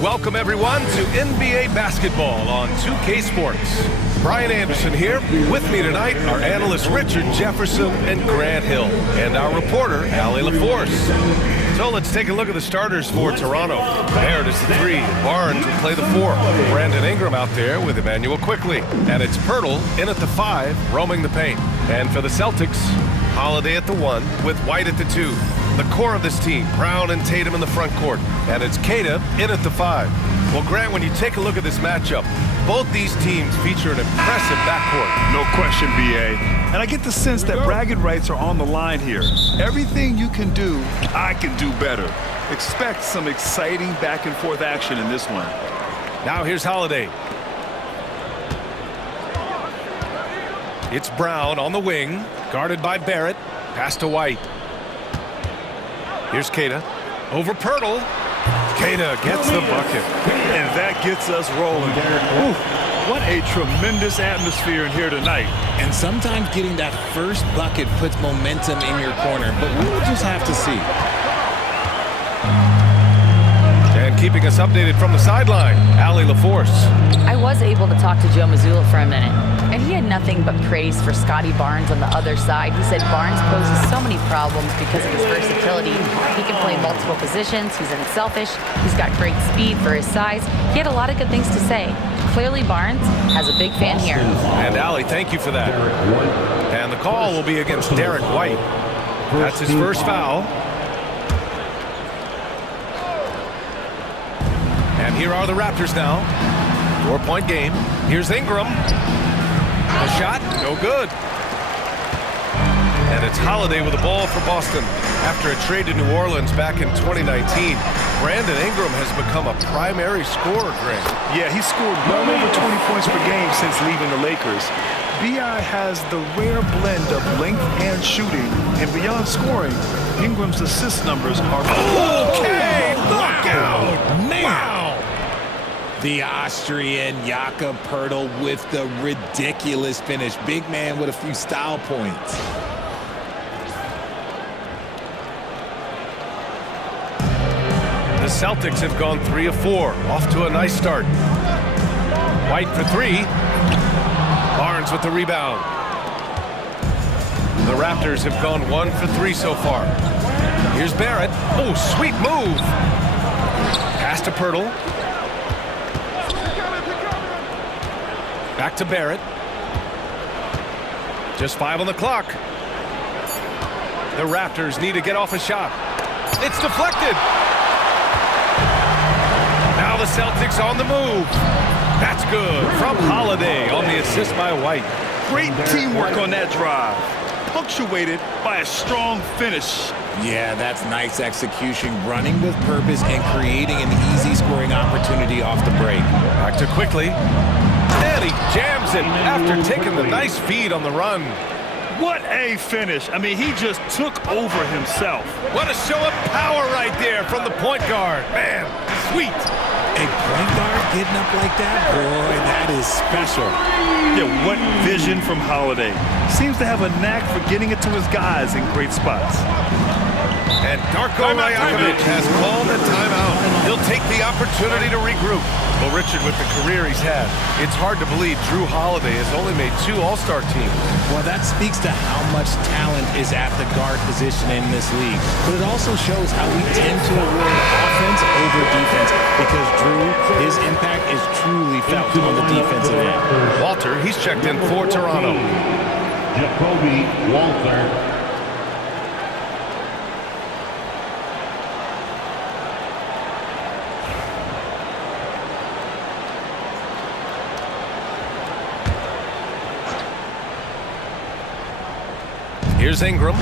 Welcome, everyone, to NBA basketball on 2K Sports. Brian Anderson here. With me tonight are analysts Richard Jefferson and Grant Hill, and our reporter, Allie LaForce. So let's take a look at the starters for Toronto. Barrett is the 3. Barnes will play the 4. Brandon Ingram out there with Emmanuel Quickley. And it's Pirtle in at the 5, roaming the paint. And for the Celtics, Holiday at the 1 with White at the 2. The core of this team, Brown and Tatum in the front court. And it's Queta in at the 5. Well, Grant, when you take a look at this matchup, both these teams feature an impressive backcourt. No question, B.A. And I get the sense that bragging rights are on the line here. Everything you can do, I can do better. Expect some exciting back-and-forth action in this one. Now here's Holiday. It's Brown on the wing, guarded by Barrett. Pass to White. Here's Queta. Over Pirtle. Queta gets the bucket. And that gets us rolling. Ooh, what a tremendous atmosphere in here tonight. And sometimes getting that first bucket puts momentum in your corner, but we will just have to see. And keeping us updated from the sideline, Allie LaForce. I was able to talk to Joe Mazzulla for a minute, and he had nothing but praise for Scotty Barnes on the other side. He said Barnes poses so many problems because of his versatility. He can play multiple positions. He's unselfish. He's got great speed for his size. He had a lot of good things to say. Clearly, Barnes has a big fan here. And Allie, thank you for that. And the call will be against Derek White. That's his first foul. And here are the Raptors now. 4-point game. Here's Ingram. The shot, no good. And it's Holiday with the ball for Boston. After a trade to New Orleans back in 2019, Brandon Ingram has become a primary scorer, Grant. Yeah, he scored well over 20 points per game since leaving the Lakers. B.I. has the rare blend of length and shooting, and beyond scoring, Ingram's assist numbers are... Okay, look out! Man! Wow! The Austrian Jakob Pirtle with the ridiculous finish. Big man with a few style points. The Celtics have gone 3 of 4, off to a nice start. White for 3. Barnes with the rebound. The Raptors have gone 1 for 3 so far. Here's Barrett. Oh, sweet move. Pass to Pirtle. Back to Barrett. Just 5 on the clock. The Raptors need to get off a shot. It's deflected. Now the Celtics on the move. That's good from Holiday on the assist by White. Great teamwork on that drive, punctuated by a strong finish. Yeah, that's nice execution, running with purpose and creating an easy scoring opportunity off the break. Back to Quickley. And he jams it after taking the nice feed on the run. What a finish. I mean, he just took over himself. What a show of power right there from the point guard. Man, sweet. A point guard getting up like that? Boy, that is special. Yeah, what vision from Holiday. Seems to have a knack for getting it to his guys in great spots. And Darko Rajakovic has called a timeout. He'll take the opportunity to regroup. Well, Richard, with the career he's had, it's hard to believe Drew Holiday has only made 2 All-Star teams. Well, that speaks to how much talent is at the guard position in this league. But it also shows how we tend to award offense over defense because Drew, his impact is truly felt on the defensive end. Walter, he's checked in for Toronto. Jacoby Walter. Here's Ingram.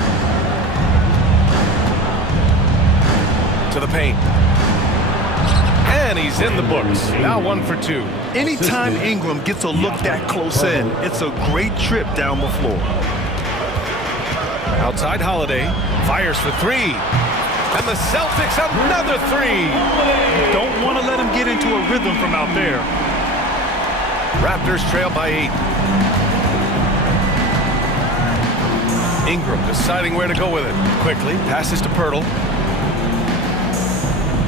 To the paint. And he's in the books. Now 1 for 2. Anytime Ingram gets a look that close in, it's a great trip down the floor. Outside Holiday. Fires for 3. And the Celtics another 3. Don't want to let him get into a rhythm from out there. Raptors trail by 8. Ingram deciding where to go with it. Quickly passes to Pirtle.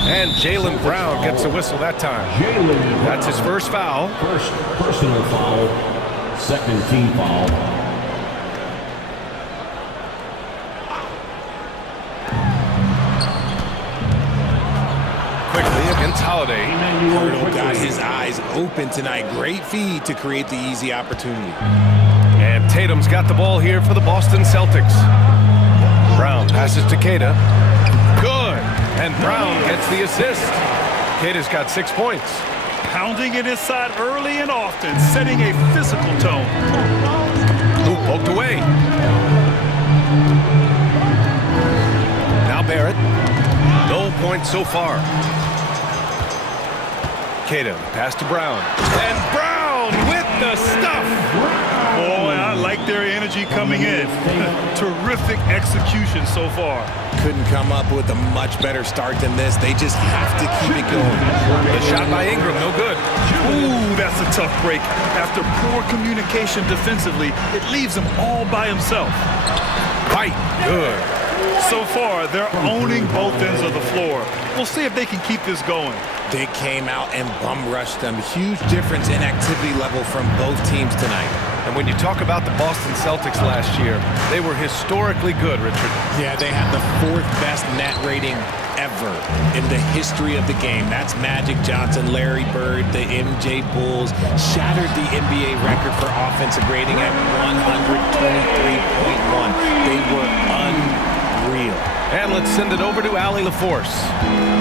And Jaylen Brown gets a whistle that time. That's his first foul. First personal foul, second team foul. Quickly against Holiday. Hurdle got his eyes open tonight. Great feed to create the easy opportunity. And Tatum's got the ball here for the Boston Celtics. Brown passes to Queta. Good. And Brown gets the assist. Queta's got 6 points. Pounding it inside early and often, setting a physical tone. Ooh, poked away. Now Barrett. No points so far. Queta pass to Brown. And Brown with the stuff. Boy, I like their energy coming in. Terrific execution so far. Couldn't come up with a much better start than this. They just have to keep it going. The shot by Ingram, no good. Ooh, that's a tough break. After poor communication defensively, it leaves him all by himself. White, good. So far, they're owning both ends of the floor. We'll see if they can keep this going. They came out and bum rushed them. Huge difference in activity level from both teams tonight. And when you talk about the Boston Celtics last year, they were historically good, Richard. Yeah, they had the 4th best net rating ever in the history of the game. That's Magic Johnson, Larry Bird, the MJ Bulls. Shattered the NBA record for offensive rating at 123.1. They were unreal. And let's send it over to Allie LaForce.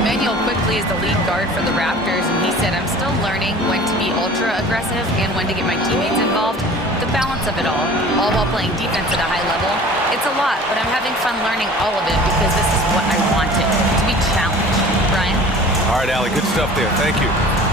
Manuel quickly is the lead guard for the Raptors, and he said, I'm still learning when to be ultra aggressive and when to get my teammates involved. The balance of it all while playing defense at a high level. It's a lot, but I'm having fun learning all of it because this is what I wanted, to be challenged. Brian? All right, Allie, good stuff there. Thank you.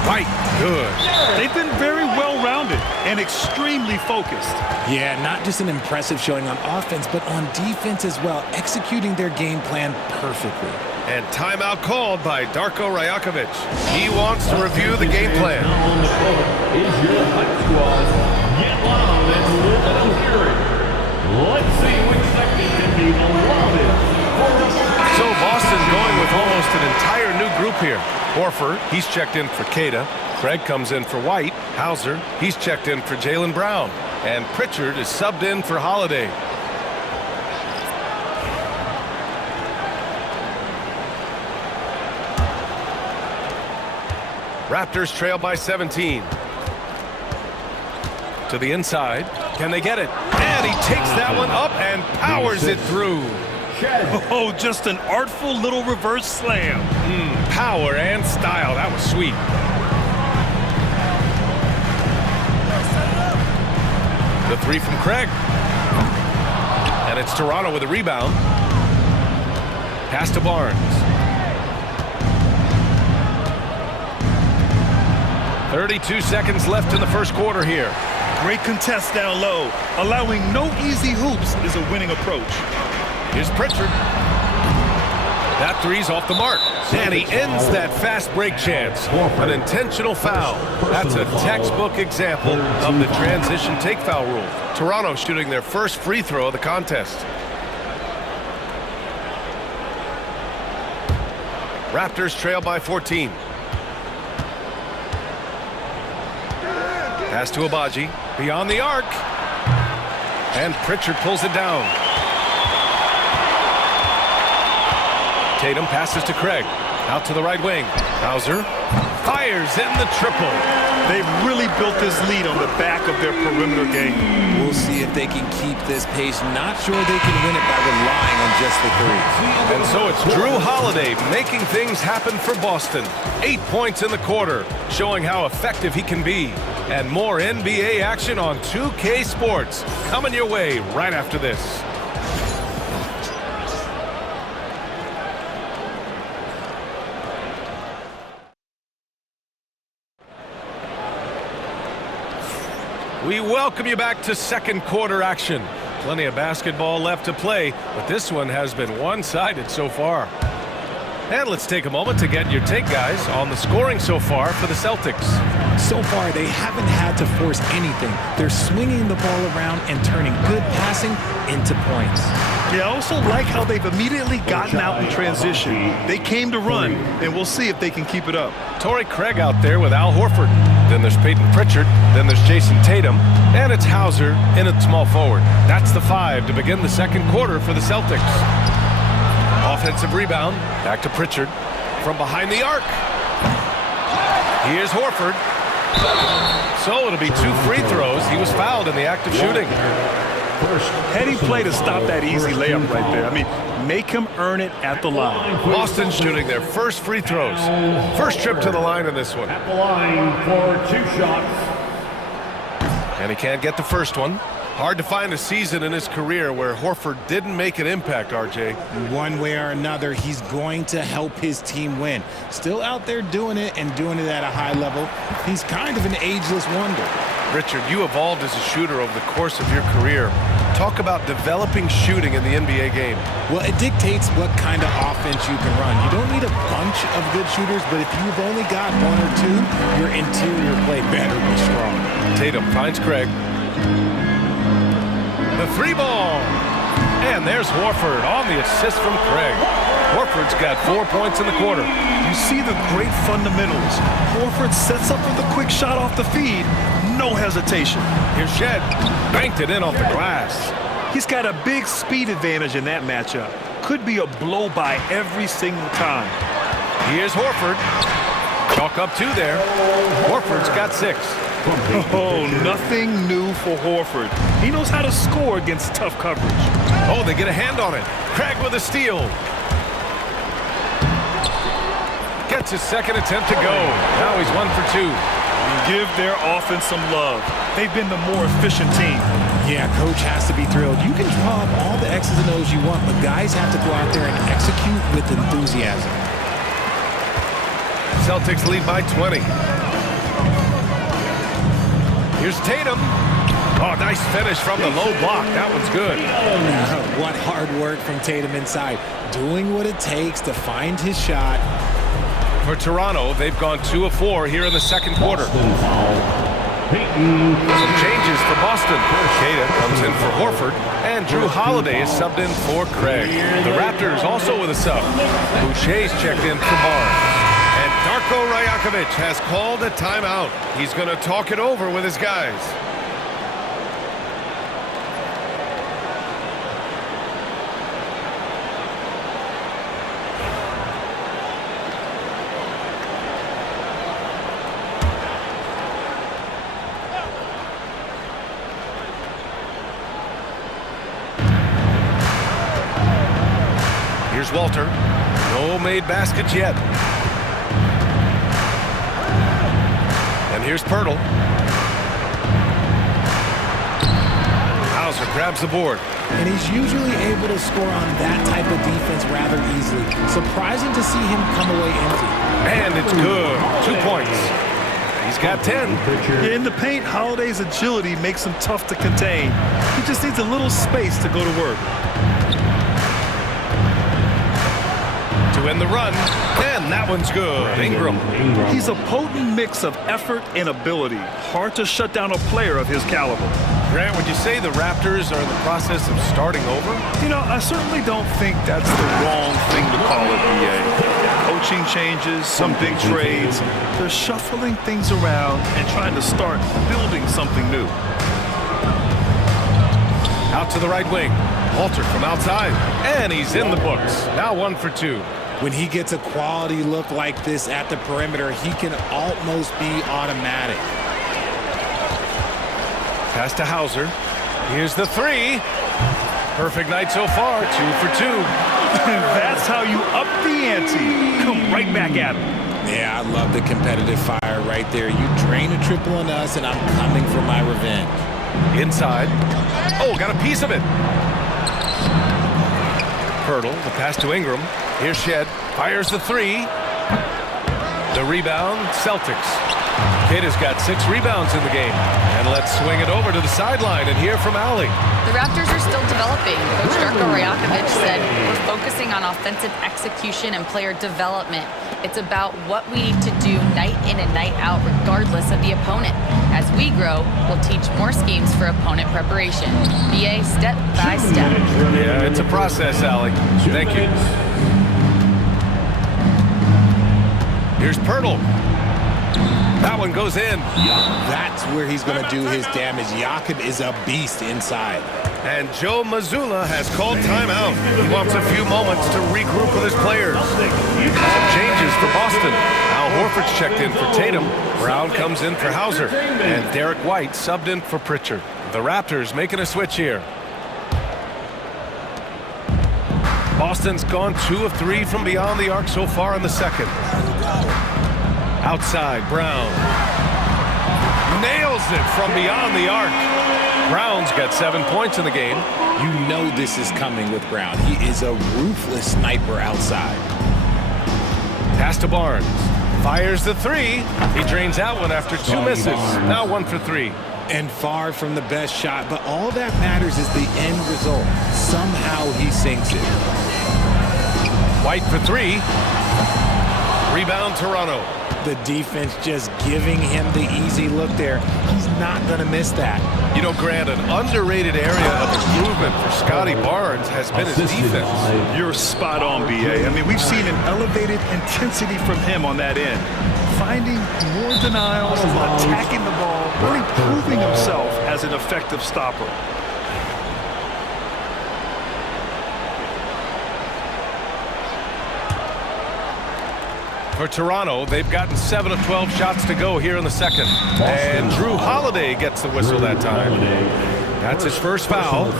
White, good. They've been very well-rounded and extremely focused. Yeah, not just an impressive showing on offense, but on defense as well, executing their game plan perfectly. And timeout called by Darko Rajakovic. He wants to review the game plan. Now on the court is your hype squad. Get loud and let them hear it. Let's see which section can be the loudest. So Boston going with almost an entire new group here. Horford, he's checked in for Queta. Craig comes in for White. Hauser, he's checked in for Jaylen Brown. And Pritchard is subbed in for Holiday. Raptors trail by 17. To the inside. Can they get it? And he takes that one up and powers it through. Oh, just an artful little reverse slam. Power and style. That was sweet. The 3 from Craig. And it's Toronto with a rebound. Pass to Barnes. 32 seconds left in the first quarter here. Great contest down low. Allowing no easy hoops is a winning approach. Here's Pritchard. That 3's off the mark. And he ends that fast break chance. An intentional foul. That's a textbook example of the transition take foul rule. Toronto shooting their first free throw of the contest. Raptors trail by 14. Pass to Abaji. Beyond the arc. And Pritchard pulls it down. Tatum passes to Craig. Out to the right wing. Hauser fires in the triple. They've really built this lead on the back of their perimeter game. We'll see if they can keep this pace. Not sure they can win it by relying on just the 3. And so it's Drew Holiday making things happen for Boston. 8 points in the quarter, showing how effective he can be. And more NBA action on 2K Sports coming your way right after this. We welcome you back to second quarter action. Plenty of basketball left to play, but this one has been one-sided so far. And let's take a moment to get your take, guys, on the scoring so far for the Celtics. So far, they haven't had to force anything. They're swinging the ball around and turning good passing into points. Yeah, I also like how they've immediately gotten out in transition. They came to run, and we'll see if they can keep it up. Torrey Craig out there with Al Horford. Then there's Peyton Pritchard. Then there's Jason Tatum. And it's Hauser in at small forward. That's the 5 to begin the second quarter for the Celtics. Offensive rebound. Back to Pritchard. From behind the arc. Here's Horford. So it'll be 2 free throws. He was fouled in the act of shooting. Heady play to stop that easy layup right there. I mean, make him earn it at the line. Boston shooting their first free throws. First trip to the line in this one. At the line for 2 shots. And he can't get the first one. Hard to find a season in his career where Horford didn't make an impact, RJ. One way or another, he's going to help his team win. Still out there doing it and doing it at a high level. He's kind of an ageless wonder. Richard, you evolved as a shooter over the course of your career. Talk about developing shooting in the NBA game. Well, it dictates what kind of offense you can run. You don't need a bunch of good shooters, but if you've only got 1 or 2, your interior play better be strong. Tatum finds Craig. The 3-ball. And there's Horford on the assist from Craig. Horford's got 4 points in the quarter. You see the great fundamentals. Horford sets up with a quick shot off the feed. No hesitation. Here's Shed. Banked it in off the glass. He's got a big speed advantage in that matchup. Could be a blow by every single time. Here's Horford. Chalk up 2 there. Horford's got 6. Oh, nothing new for Horford. He knows how to score against tough coverage. Oh, they get a hand on it. Craig with a steal. Gets his second attempt to go. Now he's 1 for 2. Give their offense some love. They've been the more efficient team. Yeah, coach has to be thrilled. You can draw up all the X's and O's you want, but guys have to go out there and execute with enthusiasm. Celtics lead by 20. Here's Tatum. Oh, nice finish from the low block. That one's good. What hard work from Tatum inside. Doing what it takes to find his shot. For Toronto, they've gone 2 of 4 here in the second quarter. Some changes for Boston. Kata comes in for Horford, and Drew Holiday is subbed in for Craig. The Raptors also with a sub. Boucher's checked in for Barnes. And Darko Rajakovic has called a timeout. He's going to talk it over with his guys. Here's Walter. No made baskets yet. And here's Pirtle. Hauser grabs the board. And he's usually able to score on that type of defense rather easily. Surprising to see him come away empty. And it's good. 2 points. He's got 10. In the paint, Holiday's agility makes him tough to contain. He just needs a little space to go to work. To win the run, and that one's good. Ingram. He's a potent mix of effort and ability. Hard to shut down a player of his caliber. Grant, would you say the Raptors are in the process of starting over? You know, I certainly don't think that's the wrong thing to call it, BA. Coaching changes, some big trades. They're shuffling things around and trying to start building something new. Out to the right wing. Walter from outside, and he's in the books. Now 1 for 2. When he gets a quality look like this at the perimeter, he can almost be automatic. Pass to Hauser. Here's the 3. Perfect night so far. 2 for 2. That's how you up the ante. Come right back at him. Yeah, I love the competitive fire right there. You drain a triple on us, and I'm coming for my revenge. Inside. Oh, got a piece of it. Pirtle, the pass to Ingram. Here's Shed. Fires the 3. The rebound, Celtics. Kata's got 6 rebounds in the game. And let's swing it over to the sideline and hear from Allie. The Raptors are still developing. Coach Darko Rajakovic said, we're focusing on offensive execution and player development. It's about what we need to do night in and night out, regardless of the opponent. As we grow, we'll teach more schemes for opponent preparation. BA, step by step. Yeah, it's a process, Allie. Thank you. Here's Pirtle. That one goes in. That's where he's going to do his damage. Jakob is a beast inside. And Joe Mazzulla has called timeout. He wants a few moments to regroup with his players. Some changes for Boston. Al Horford's checked in for Tatum. Brown comes in for Hauser. And Derek White subbed in for Pritchard. The Raptors making a switch here. Boston's gone 2 of 3 from beyond the arc so far in the second. Outside, Brown. Nails it from beyond the arc. Brown's got 7 points in the game. You know this is coming with Brown. He is a ruthless sniper outside. Pass to Barnes. Fires the 3. He drains that one after 2 misses. Now 1 for 3. And far from the best shot, but all that matters is the end result. Somehow he sinks it. White for 3. Rebound, Toronto. The defense just giving him the easy look there. He's not going to miss that. You know, Grant, an underrated area of improvement for Scotty Barnes has been his defense. You're spot on, BA. I mean, we've seen an elevated intensity from him on that end. Finding more denials, attacking the ball, really proving himself as an effective stopper. For Toronto, they've gotten 7 of 12 shots to go here in the second. And Drew Holiday gets the whistle that time. That's his first foul.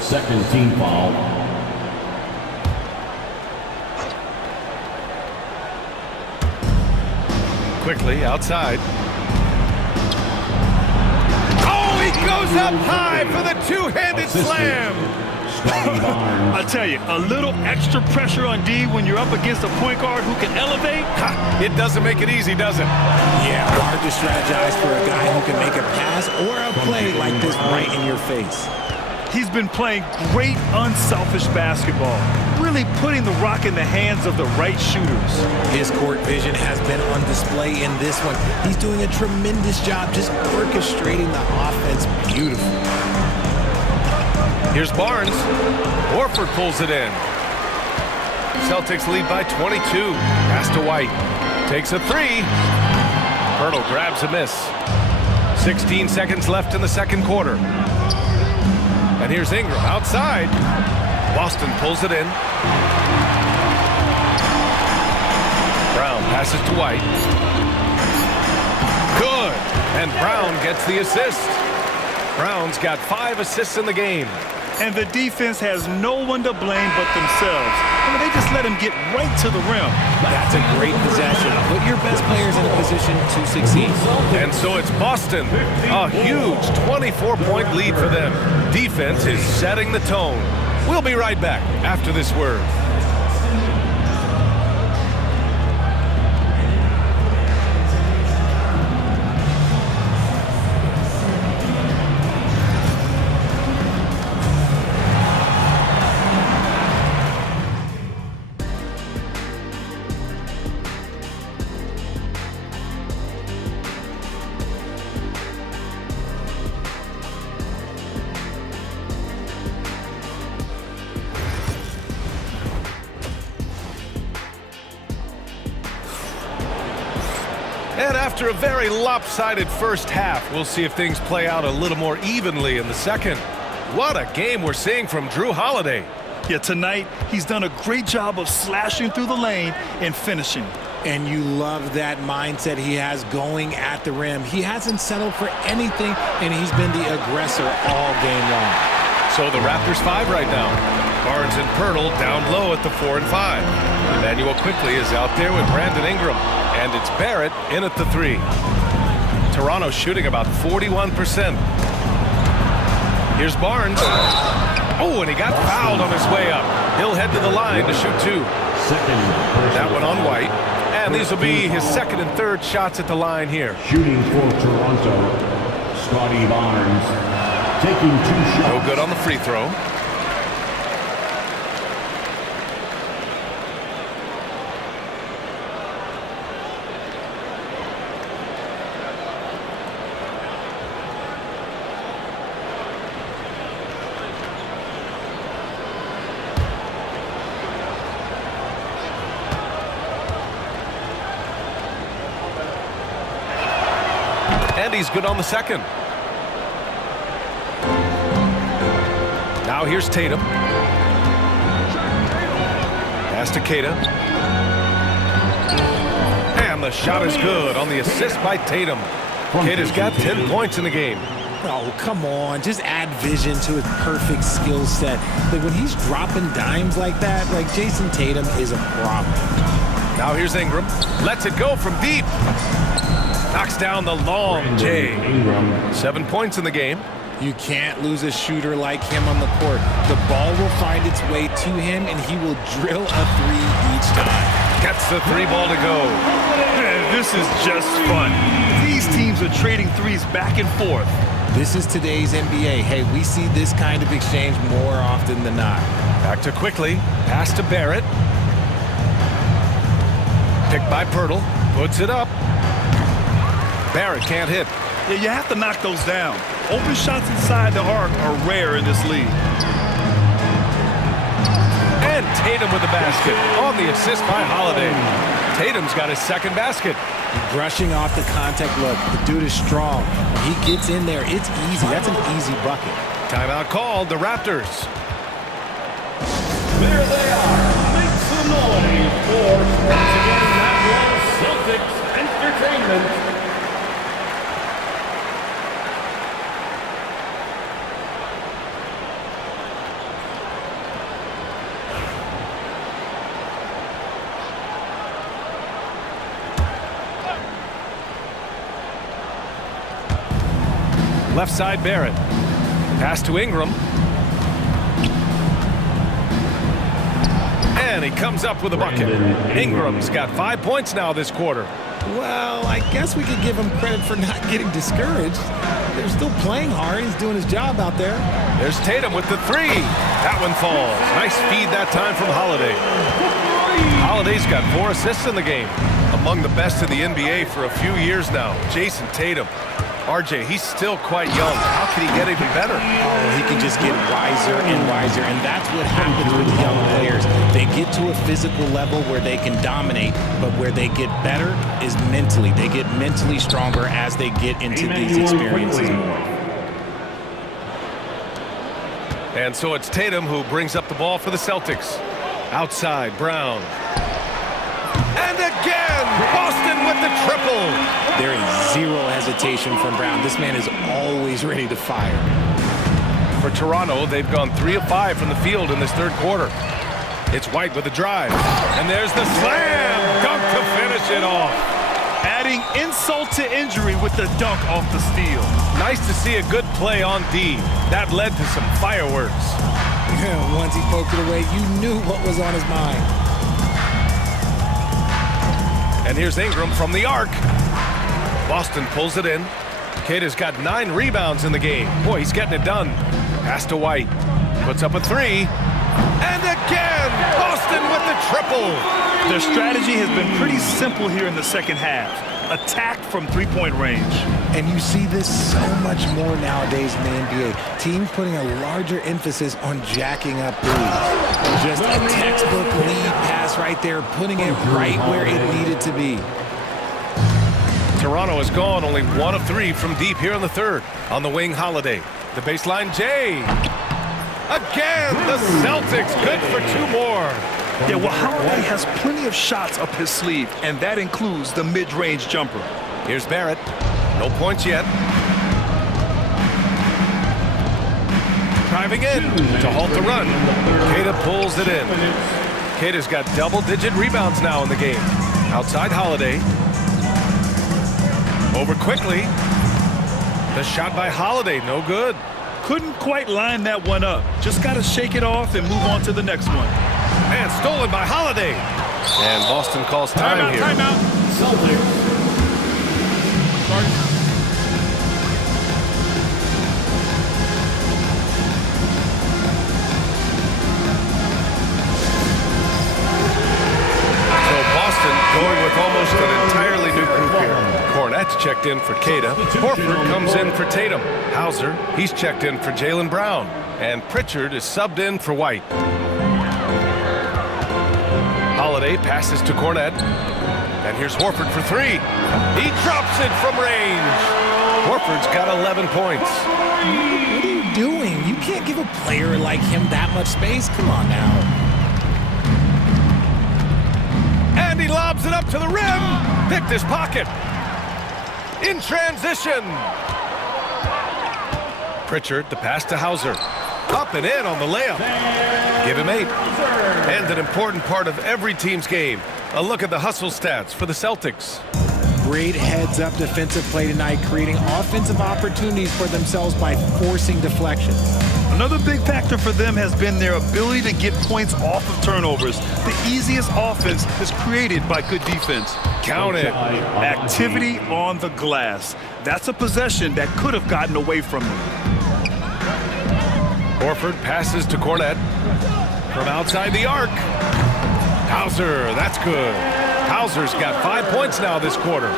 Second team foul. Quickly, outside. Oh, he goes up high for the two-handed slam. I tell you, a little extra pressure on D when you're up against a point guard who can elevate. It doesn't make it easy, does it? Yeah, hard to strategize for a guy who can make a pass or a play like this right in your face. He's been playing great, unselfish basketball, really putting the rock in the hands of the right shooters. His court vision has been on display in this one. He's doing a tremendous job just orchestrating the offense beautifully. Here's Barnes. Horford pulls it in. Celtics lead by 22. Pass to White. Takes a 3. Pirtle grabs a miss. 16 seconds left in the second quarter. And here's Ingram outside. Boston pulls it in. Brown passes to White. Good. And Brown gets the assist. Brown's got 5 assists in the game. And the defense has no one to blame but themselves. I mean, they just let him get right to the rim. That's a great possession. Put your best players in a position to succeed. And so it's Boston. A huge 24-point lead for them. Defense is setting the tone. We'll be right back after this word. And after a very lopsided first half, we'll see if things play out a little more evenly in the second. What a game we're seeing from Drew Holiday. Yeah, tonight he's done a great job of slashing through the lane and finishing. And you love that mindset he has going at the rim. He hasn't settled for anything, and he's been the aggressor all game long. So the Raptors 5 right now. Barnes and Pirtle down low at the 4 and 5. Emmanuel quickly is out there with Brandon Ingram. And it's Barrett in at the 3. Toronto shooting about 41%. Here's Barnes. Oh, and he got fouled on his way up. He'll head to the line to shoot 2. That one on White. And these will be his second and third shots at the line here. Shooting for Toronto, Scotty Barnes. Taking 2 shots. No good on the free throw. And he's good on the second. Now here's Tatum. Pass to Kata. And the shot is good on the assist by Tatum. Kata's got 10 points in the game. Oh, come on. Just add vision to his perfect skill set. Like, when he's dropping dimes like that, like, Jason Tatum is a problem. Now here's Ingram. Lets it go from deep. Knocks down the long J. 7 points in the game. You can't lose a shooter like him on the court. The ball will find its way to him, and he will drill a three each time. Gets the three ball to go. Man, this is just fun. These teams are trading threes back and forth. This is today's NBA. Hey, we see this kind of exchange more often than not. Back to Quickly. Pass to Barrett. Picked by Pirtle. Puts it up. Barrett can't hit. Yeah, you have to knock those down. Open shots inside the arc are rare in this league. And Tatum with the basket on the assist by Holiday. Tatum's got his second basket. Brushing off the contact look. The dude is strong. When he gets in there, it's easy. That's an easy bucket. Timeout called, the Raptors. There they are. Make some noise for Sports Again. That was Celtics Entertainment. Left side, Barrett. Pass to Ingram. And he comes up with a bucket. Ingram's got 5 points now this quarter. Well, I guess we could give him credit for not getting discouraged. They're still playing hard. He's doing his job out there. There's Tatum with the three. That one falls. Nice feed that time from Holiday. Holiday's got 4 assists in the game. Among the best in the NBA for a few years now. Jason Tatum. RJ, he's still quite young. How can he get even better? Oh, he can just get wiser and wiser, and that's what happens with young players. They get to a physical level where they can dominate, but where they get better is mentally. They get mentally stronger as they get into these experiences more. And so it's Tatum who brings up the ball for the Celtics. Outside, Brown. And again, Boston with the triple. There is zero hesitation from Brown. This man is always ready to fire. For Toronto, they've gone 3 of 5 from the field in this third quarter. It's White with the drive. And there's the slam dunk to finish it off. Adding insult to injury with the dunk off the steal. Nice to see a good play on D. That led to some fireworks. Once he poked it away, you knew what was on his mind. And here's Ingram from the arc. Boston pulls it in. Kata's got 9 rebounds in the game. Boy, he's getting it done. Pass to White. Puts up a 3. And again, Boston with the triple. Their strategy has been pretty simple here in the second half. Attack from three-point range. And you see this so much more nowadays in the NBA. Teams putting a larger emphasis on jacking up threes. Just a textbook lead pass right there, putting it right where it needed to be. Toronto has gone only 1 of 3 from deep here in the third. On the wing, Holiday. The baseline, Jay. Again, the Celtics good for 2 more. Yeah, well, Holiday has plenty of shots up his sleeve, and that includes the mid-range jumper. Here's Barrett. No points yet. Driving in to halt the run. Kata pulls it in. Kata's got double-digit rebounds now in the game. Outside Holiday. Over Quickly. The shot by Holiday, no good. Couldn't quite line that one up. Just got to shake it off and move on to the next one. And stolen by Holiday. And Boston calls time here. Timeout. Celtics. So Boston going with almost an entirely new group here. Cornette's checked in for Kata. Horford comes in for Tatum. Hauser, he's checked in for Jaylen Brown. And Pritchard is subbed in for White. Holiday passes to Cornette. And here's Horford for 3. He drops it from range. Horford's got 11 points. What are you doing? You can't give a player like him that much space. Come on now. And he lobs it up to the rim. Picked his pocket. In transition. Pritchard, the pass to Hauser. Up and in on the layup. Give him 8. And an important part of every team's game. A look at the hustle stats for the Celtics. Great heads-up defensive play tonight, creating offensive opportunities for themselves by forcing deflections. Another big factor for them has been their ability to get points off of turnovers. The easiest offense is created by good defense. Count it. Activity on the glass. That's a possession that could have gotten away from them. Horford passes to Cornette from outside the arc. Hauser, that's good. Hauser's got 5 points now this quarter.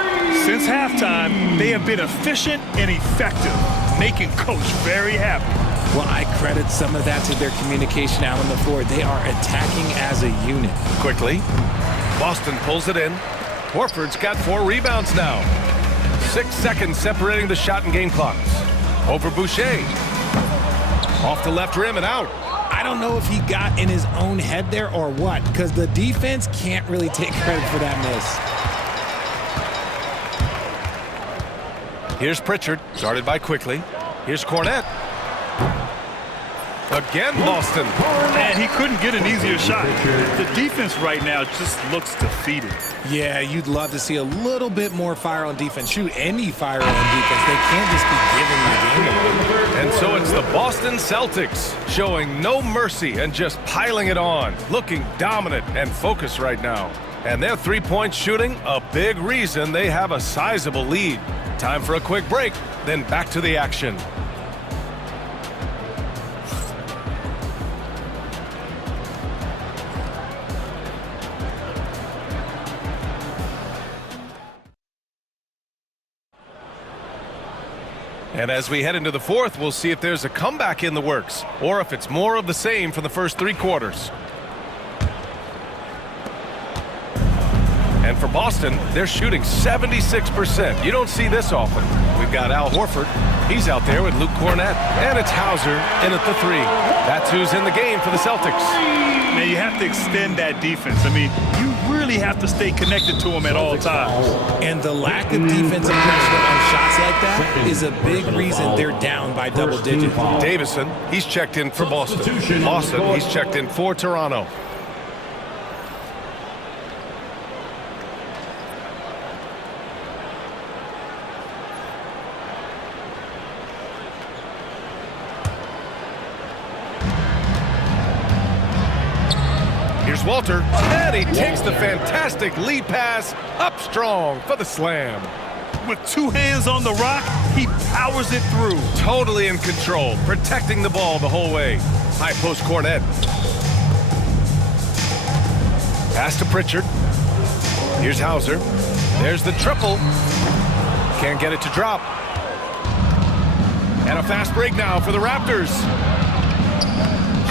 Since halftime, they have been efficient and effective, making Coach very happy. Well, I credit some of that to their communication out on the floor. They are attacking as a unit. Quickly, Boston pulls it in. Horford's got 4 rebounds now. 6 seconds separating the shot and game clocks. Over Boucher. Off the left rim and out. I don't know if he got in his own head there or what, because the defense can't really take credit for that miss. Here's Pritchard, guarded by Quickly. Here's Cornette. Again, Boston. And he couldn't get an easier shot. The defense right now just looks defeated. Yeah, you'd love to see a little bit more fire on defense. Shoot, any fire on defense. They can't just be giving the game away. And so it's the Boston Celtics showing no mercy and just piling it on, looking dominant and focused right now. And their three-point shooting, a big reason they have a sizable lead. Time for a quick break, then back to the action. And as we head into the fourth, we'll see if there's a comeback in the works or if it's more of the same for the first 3 quarters. And for Boston, they're shooting 76%. You don't see this often. We've got Al Horford. He's out there with Luke Cornette. And it's Hauser in at the 3. That's who's in the game for the Celtics. Man, you have to extend that defense. I mean, you really have to stay connected to them at all times. And the lack of defensive pressure on shots like that is a big reason they're down by double digits. Davison, he's checked in for Boston. Boston, he's checked in for Toronto. Here's Walter, and he takes the fantastic lead pass up strong for the slam. With 2 hands on the rock, he powers it through. Totally in control, protecting the ball the whole way. High post Cornette. Pass to Pritchard. Here's Hauser. There's the triple. Can't get it to drop. And a fast break now for the Raptors.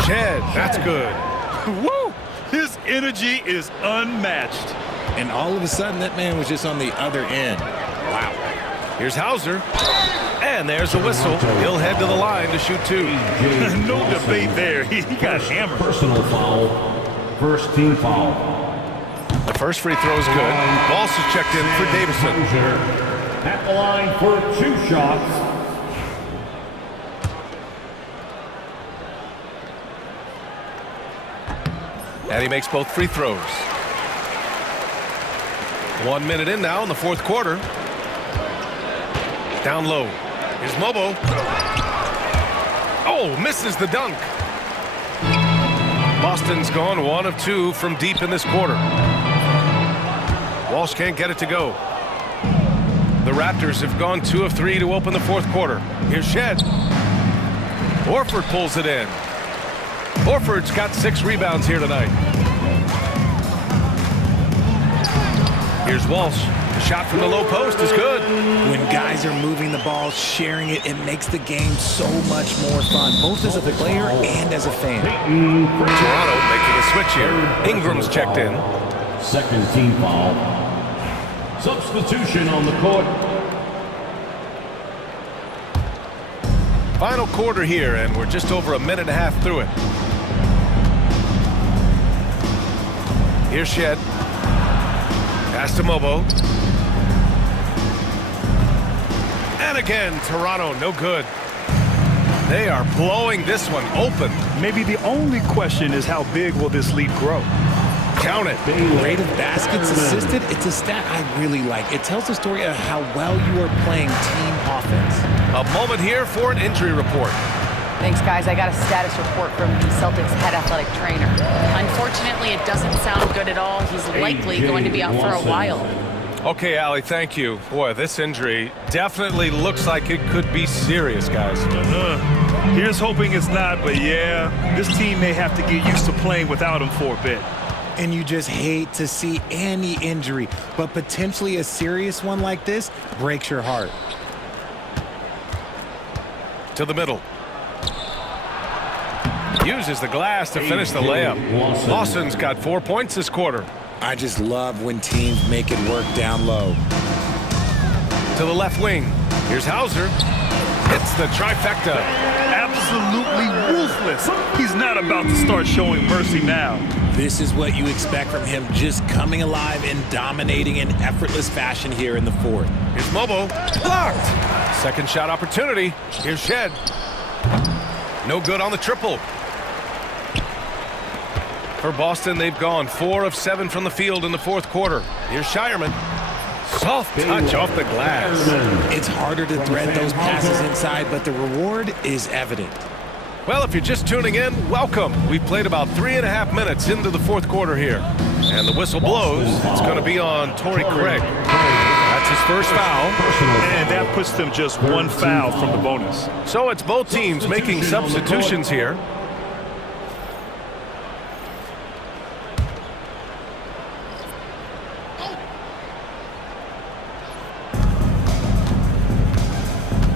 Shed, that's good. Woo! His energy is unmatched. And all of a sudden, that man was just on the other end. Wow. Here's Hauser. And there's a whistle. He'll head to the line to shoot 2. No debate there. He got hammered. Personal foul. First team foul. The first free throw is good. Walsh is checked in for Davison. At the line for 2 shots. And he makes both free throws. 1 minute in now in the fourth quarter. Down low. Here's Mobo. Oh, misses the dunk. Boston's gone 1 of 2 from deep in this quarter. Walsh can't get it to go. The Raptors have gone 2 of 3 to open the fourth quarter. Here's Shed. Horford pulls it in. Horford's got 6 rebounds here tonight. Here's Walsh. The shot from the low post is good. When guys are moving the ball, sharing it, it makes the game so much more fun, both as a player and as a fan. Toronto making a switch here. Ingram's checked in. Second team foul. Substitution on the court. Final quarter here, and we're just over a minute and a half through it. Here's Shed. Pass to Mobo. And again, Toronto, no good. They are blowing this one open. Maybe the only question is how big will this lead grow? Count it. Rate of baskets assisted, it's a stat I really like. It tells the story of how well you are playing team offense. A moment here for an injury report. Thanks, guys. I got a status report from the Celtics head athletic trainer. Unfortunately, it doesn't sound good at all. He's likely going to be out for a while. Okay, Allie, thank you. Boy, this injury definitely looks like it could be serious, guys. Here's hoping it's not, but yeah, this team may have to get used to playing without him for a bit. And you just hate to see any injury, but potentially a serious one like this breaks your heart. To the middle. Uses the glass to finish the layup. Lawson's got 4 points this quarter. I just love when teams make it work down low. To the left wing. Here's Hauser. Hits the trifecta. Absolutely ruthless. He's not about to start showing mercy now. This is what you expect from him, just coming alive and dominating in effortless fashion here in the fourth. Here's Mobo. Blocked. Second shot opportunity. Here's Shed. No good on the triple. For Boston, they've gone 4 of 7 from the field in the fourth quarter. Here's Shireman. Soft touch off the glass. It's harder to thread those passes inside, but the reward is evident. Well, if you're just tuning in, welcome. We've played about 3.5 minutes into the fourth quarter here. And the whistle blows. It's going to be on Torrey Craig. That's his first foul. And that puts them just 1 foul from the bonus. So it's both teams making substitutions here.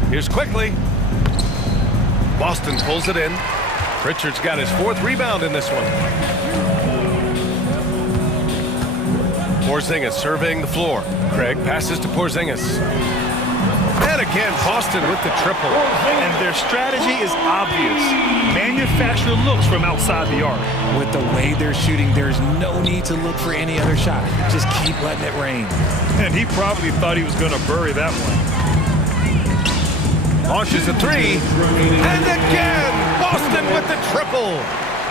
Here's Quickly. Boston pulls it in. Pritchard's got his 4th rebound in this one. Porzingis surveying the floor. Craig passes to Porzingis. And again, Boston with the triple. And their strategy is obvious. Manufacture looks from outside the arc. With the way they're shooting, there's no need to look for any other shot. Just keep letting it rain. And he probably thought he was going to bury that one. Launches a 3. And again, Boston with the triple.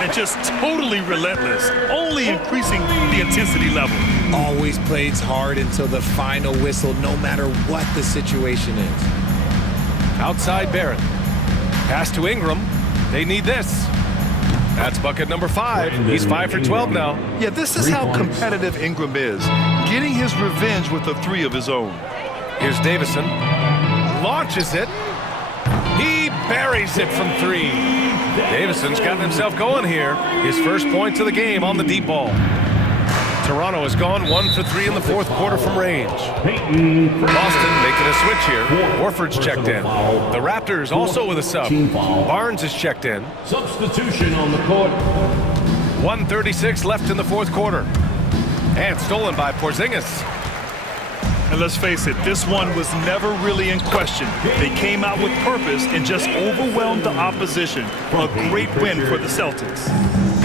And just totally relentless, only increasing the intensity level. Always plays hard until the final whistle, no matter what the situation is. Outside Barrett. Pass to Ingram. They need this. That's bucket number 5. He's 5 for 12 now. Yeah, this is how competitive Ingram is. Getting his revenge with a 3 of his own. Here's Davison. Launches it. He buries it from 3. Davison's gotten himself going here. His first points of the game on the deep ball. Toronto has gone 1 for 3 in the fourth quarter from range. Boston making a switch here. Horford's checked in. The Raptors also with a sub. Barnes is checked in. Substitution on the court. 1:36 left in the fourth quarter. And stolen by Porzingis. And let's face it, this one was never really in question. They came out with purpose and just overwhelmed the opposition. A great win for the Celtics.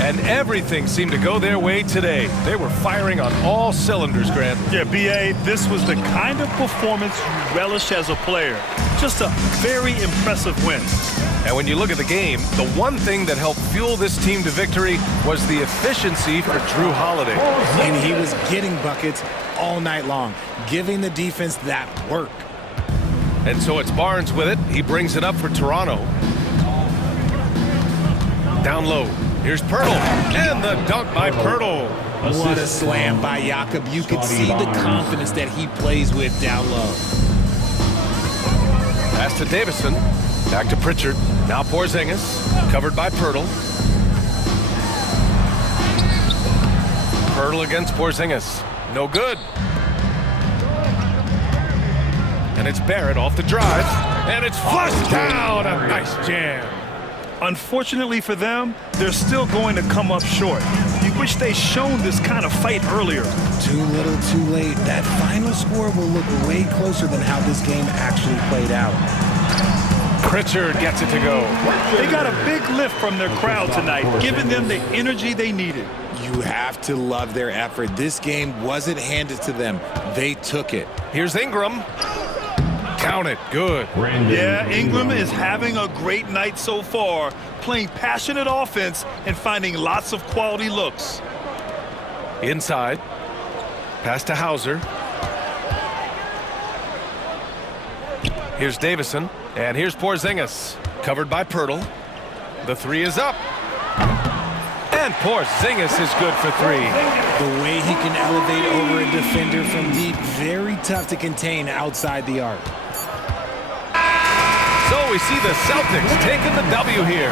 And everything seemed to go their way today. They were firing on all cylinders, Grant. Yeah, B.A., this was the kind of performance you relish as a player. Just a very impressive win. And when you look at the game, the one thing that helped fuel this team to victory was the efficiency for Drew Holiday. And he was getting buckets all night long, giving the defense that work. And so it's Barnes with it. He brings it up for Toronto. Down low. Here's Pirtle. And the dunk by Pirtle. What a slam by Jakob. You could see the confidence that he plays with down low. Pass to Davison. Back to Pritchard. Now Porzingis. Covered by Pirtle. Pirtle against Porzingis. No good. And it's Barrett off the drive. And it's flushed down. A nice jam. Unfortunately for them, they're still going to come up short. You wish they'd shown this kind of fight earlier. Too little, too late. That final score will look way closer than how this game actually played out. Pritchard gets it to go. They got a big lift from their crowd tonight, giving them the energy they needed. You have to love their effort. This game wasn't handed to them. They took it. Here's Ingram. Count it. Good. Yeah, Ingram is having a great night so far, playing passionate offense and finding lots of quality looks. Inside. Pass to Hauser. Here's Davison. And here's Porzingis. Covered by Pirtle. The three is up. And Porzingis is good for three. The way he can elevate over a defender from deep, very tough to contain outside the arc. So we see the Celtics taking the W here.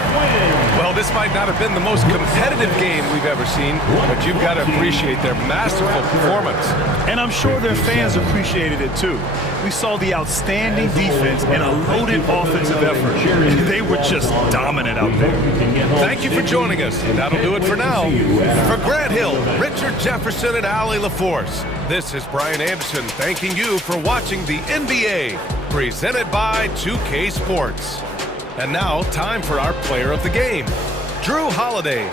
Well, this might not have been the most competitive game we've ever seen, but you've got to appreciate their masterful performance. And I'm sure their fans appreciated it too. We saw the outstanding defense and a loaded offensive effort. They were just dominant out there. Thank you for joining us. That'll do it for now. For Grant Hill, Richard Jefferson, and Allie LaForce, this is Brian Anderson thanking you for watching the NBA, presented by 2K Sports. And now, time for our player of the game, Drew Holiday.